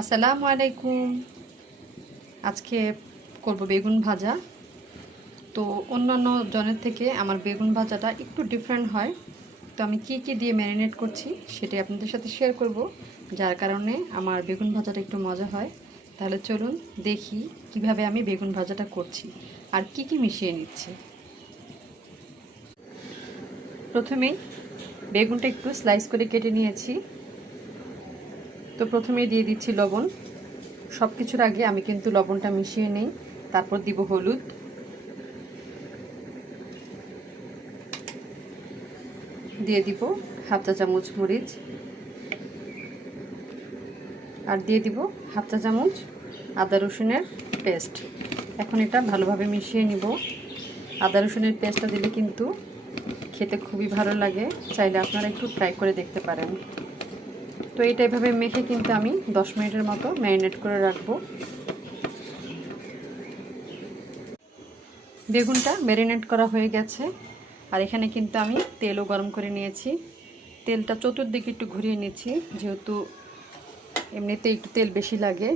আসসালামু আলাইকুম। আজকে করব বেগুন ভাজা। তো অন্যান্য জনের থেকে আমার বেগুন ভাজাটা একটু ডিফারেন্ট হয়। তো আমি কি দিয়ে ম্যারিনেট করছি সেটাই আপনাদের সাথে শেয়ার করব, যার কারণে আমার বেগুন ভাজাটা একটু মজা হয়। তাহলে চলুন দেখি কিভাবে আমি বেগুন ভাজাটা করছি আর কি মিশিয়ে নিচ্ছি। প্রথমেই বেগুনটা একটু স্লাইস করে কেটে নিয়েছি। তো প্রথমেই দিয়ে দিচ্ছি লবণ। সব কিছুর আগে আমি কিন্তু লবণটা মিশিয়ে নেই, তারপর দিব হলুদ, দিয়ে দিব হাফ চা চামচ মরিচ, আর দিয়ে দিব হাফ চা চামচ আদা রসুনের পেস্ট। এখন এটা ভালোভাবে মিশিয়ে নিব। আদা রসুনের পেস্টটা দিলে কিন্তু খেতে খুবই ভালো লাগে, চাইলে আপনারা একটু ট্রাই করে দেখতে পারেন। তো এটা এভাবে মেখে কিন্তু আমি 10 মিনিটের মতো ম্যারিনেট করে রাখবো। বেগুনটা ম্যারিনেট করা হয়ে গেছে, আর এখানে কিন্তু আমি তেলও গরম করে নিয়েছি। তেলটা চতুর্দিকে একটু ঘুরিয়ে নিচ্ছি, যেহেতু এমনিতে একটু তেল বেশি লাগে।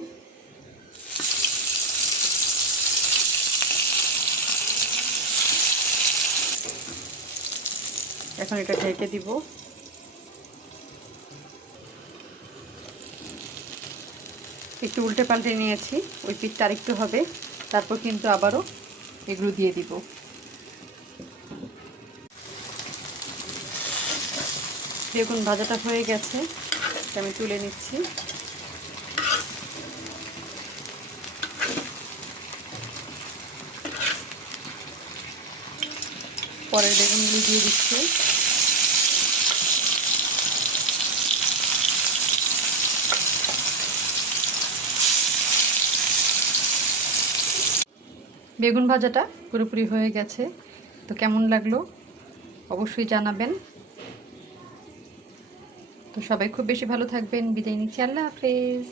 এখন এটা ঢেকে দিব। একটু উল্টে পাল্টে নিয়েছি, ওই পিঠটা আরেকটু হবে, তারপর কিন্তু আবারও এগুলো দিয়ে দিব। বেগুন ভাজাটা হয়ে গেছে, আমি তুলে নিচ্ছি। পরের বেগুনগুলো দিয়ে দিচ্ছি। বেগুন ভাজাটা পুরোপুরি হয়ে গেছে। তো কেমন লাগলো অবশ্যই জানাবেন। তো সবাই খুব বেশি ভালো থাকবেন। বিদায় নিচ্ছি। আল্লাহ হাফেজ।